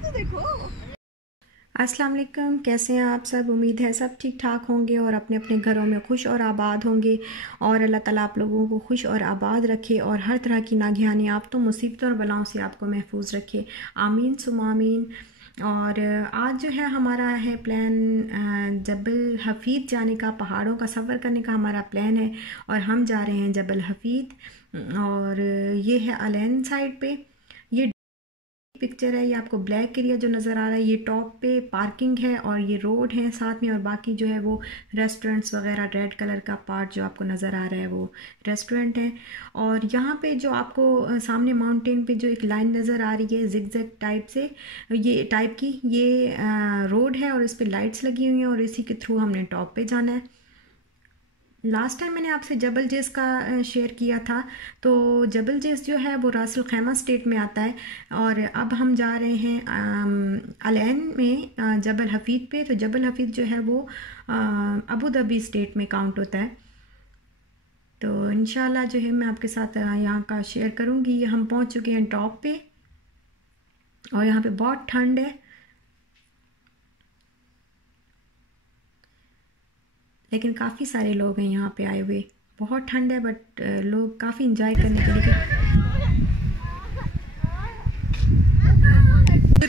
तो देखो। अस्सलाम वालेकुम, कैसे हैं आप सब। उम्मीद है सब ठीक ठाक होंगे और अपने अपने घरों में खुश और आबाद होंगे। और अल्लाह ताला आप लोगों को खुश और आबाद रखे और हर तरह की नागहानी आफतों मुसीबतों और बलाओं से आपको महफूज रखे। आमीन सुम आमीन। और आज जो है हमारा है प्लान जबल हफीद जाने का, पहाड़ों का सफ़र करने का हमारा प्लान है। और हम जा रहे हैं जबल हफीद। और ये है अलैन साइड पे। ये पिक्चर है, ये आपको ब्लैक एरिया जो नज़र आ रहा है, ये टॉप पे पार्किंग है और ये रोड है साथ में, और बाकी जो है वो रेस्टोरेंट्स वगैरह, रेड कलर का पार्ट जो आपको नज़र आ रहा है वो रेस्टोरेंट है। और यहाँ पे जो आपको सामने माउंटेन पे जो एक लाइन नज़र आ रही है जिगजैग टाइप से, ये टाइप की ये रोड है और इस पर लाइट्स लगी हुई हैं और इसी के थ्रू हमने टॉप पे जाना है। लास्ट टाइम मैंने आपसे जबल जेस का शेयर किया था। तो जबल जेस जो है वो रासल खैमा स्टेट में आता है। और अब हम जा रहे हैं अलैन में जबल हफीद पे। तो जबल हफीद जो है वो अबू धाबी स्टेट में काउंट होता है। तो इंशाल्लाह जो है मैं आपके साथ यहाँ का शेयर करूँगी। हम पहुँच चुके हैं टॉप पे और यहाँ पे बहुत ठंड है, लेकिन काफ़ी सारे लोग हैं यहाँ पे आए हुए। बहुत ठंड है बट लोग काफ़ी इंजॉय करने के लिए।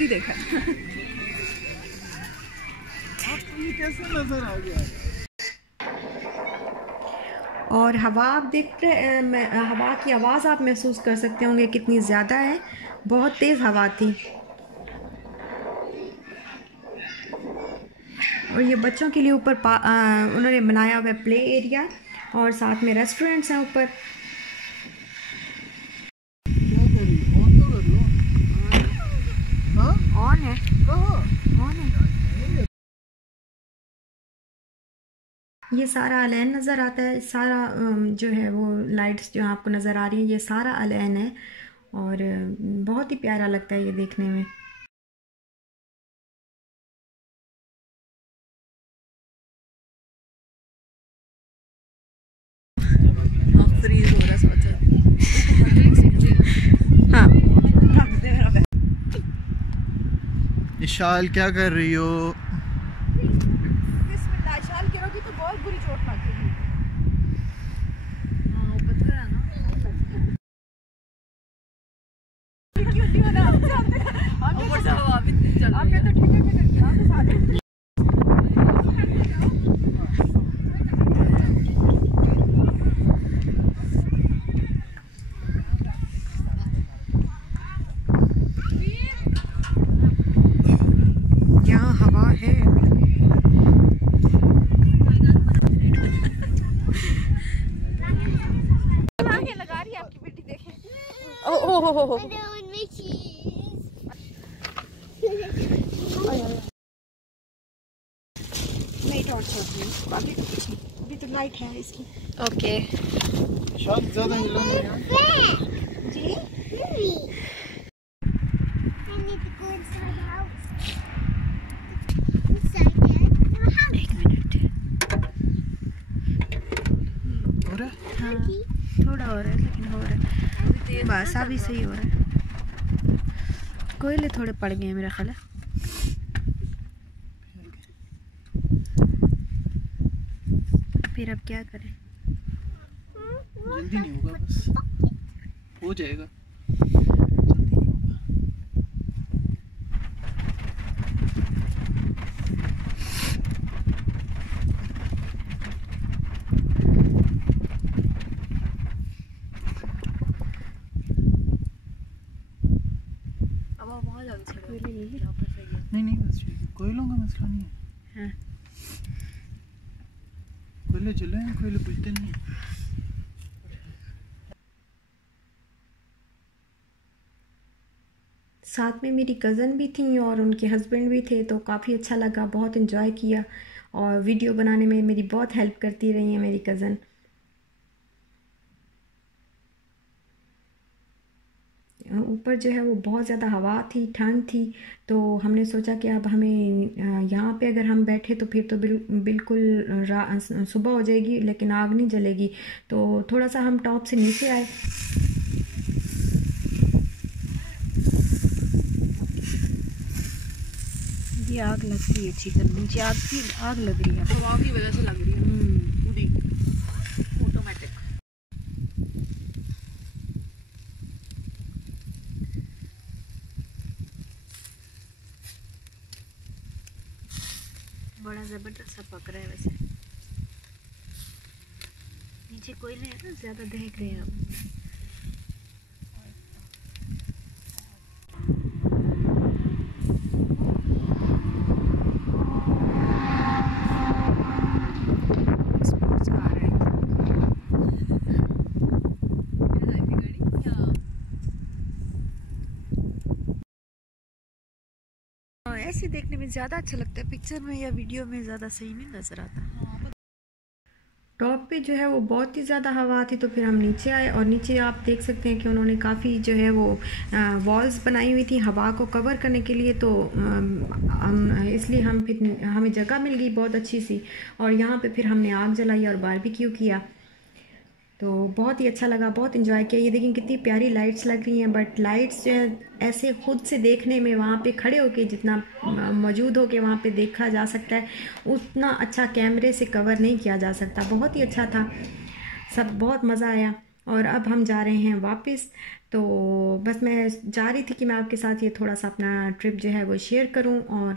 देखा आपको ये कैसे नजर आ गया। और हवा आप देख रहे, हवा की आवाज़ आप महसूस कर सकते होंगे कितनी ज़्यादा है। बहुत तेज़ हवा थी। और ये बच्चों के लिए ऊपर उन्होंने बनाया हुआ है प्ले एरिया और साथ में रेस्टोरेंट्स हैं ऊपर। ऑन है, ऑन है। ये सारा अलैन नज़र आता है, सारा जो है वो लाइट्स जो आपको नज़र आ रही हैं ये सारा अलैन है। और बहुत ही प्यारा लगता है ये देखने में। फ्रीज हो रहा सोचा। हाँ, इशाल क्या कर रही हो। इशाल गिरोगी तो बहुत बुरी चोट लगेगी। हाँ पता है ना। ऊपर से हवा भी चल रही है। तो ठीक है, यहाँ हवा है। लगा रही है आपकी बेटी, देखें। ओ नहीं टॉर्च है आगे तो कुछ नहीं, अभी तो लाइट है इसकी। ओके शायद ज्यादा हिला नहीं है जी। एक मिनट। हो रहा है। हाँ थोड़ा हो रहा है लेकिन हो रहा है, बस अभी सही हो रहा है। कोयले थोड़े पड़ गए हैं मेरा ख्याल है। फिर अब क्या करें। जल्दी नहीं होगा, बस हो जाएगा, जल्दी नहीं होगा। अब बहुत ज़्यादा नहीं बस कोयलों का मसला नहीं है। हाँ। कोयले चले हैं, कोयले बुझते नहीं हैं। साथ में मेरी कज़न भी थी और उनके हस्बैंड भी थे, तो काफ़ी अच्छा लगा, बहुत इन्जॉय किया। और वीडियो बनाने में मेरी बहुत हेल्प करती रही है मेरी कज़न। ऊपर जो है वो बहुत ज़्यादा हवा थी, ठंड थी। तो हमने सोचा कि अब हमें यहाँ पे अगर हम बैठे तो फिर तो बिल्कुल सुबह हो जाएगी लेकिन आग नहीं जलेगी। तो थोड़ा सा हम टॉप से नीचे आए। ये आग लगती है चिकन, नीचे आग लग रही है, हवा की वजह से लग रही है पूरी ऑटोमेटिक। बड़ा ज़बरदस्त सा पक रहा है। वैसे नीचे कोयले है ना, ज़्यादा दहक रहे हैं अब। ऐसे देखने में ज़्यादा अच्छा लगता है, पिक्चर में या वीडियो में ज़्यादा सही नहीं नज़र आता। टॉप पे जो है वो बहुत ही ज़्यादा हवा थी, तो फिर हम नीचे आए और नीचे आप देख सकते हैं कि उन्होंने काफ़ी जो है वो वॉल्स बनाई हुई थी हवा को कवर करने के लिए, तो इसलिए हमें जगह मिल गई बहुत अच्छी सी, और यहाँ पे फिर हमने आग जलाई और बारबेक्यू किया, तो बहुत ही अच्छा लगा, बहुत इन्जॉय किया। ये देखिए कितनी प्यारी लाइट्स लग रही हैं, बट लाइट्स जो है ऐसे खुद से देखने में वहाँ पे खड़े होके जितना मौजूद होके वहाँ पे देखा जा सकता है, उतना अच्छा कैमरे से कवर नहीं किया जा सकता। बहुत ही अच्छा था, सब बहुत मज़ा आया। और अब हम जा रहे हैं वापस, तो बस मैं जा रही थी कि मैं आपके साथ ये थोड़ा सा अपना ट्रिप जो है वो शेयर करूं, और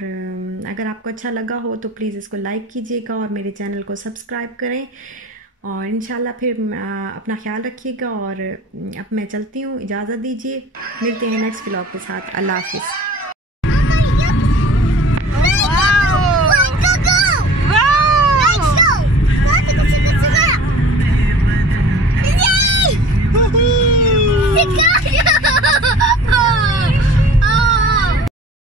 अगर आपको अच्छा लगा हो तो प्लीज़ इसको लाइक कीजिएगा और मेरे चैनल को सब्सक्राइब करें, और इंशाल्लाह फिर अपना ख्याल रखिएगा। और अब मैं चलती हूँ, इजाज़त दीजिए, मिलते हैं नेक्स्ट व्लॉग के साथ। अल्लाह हाफिज़।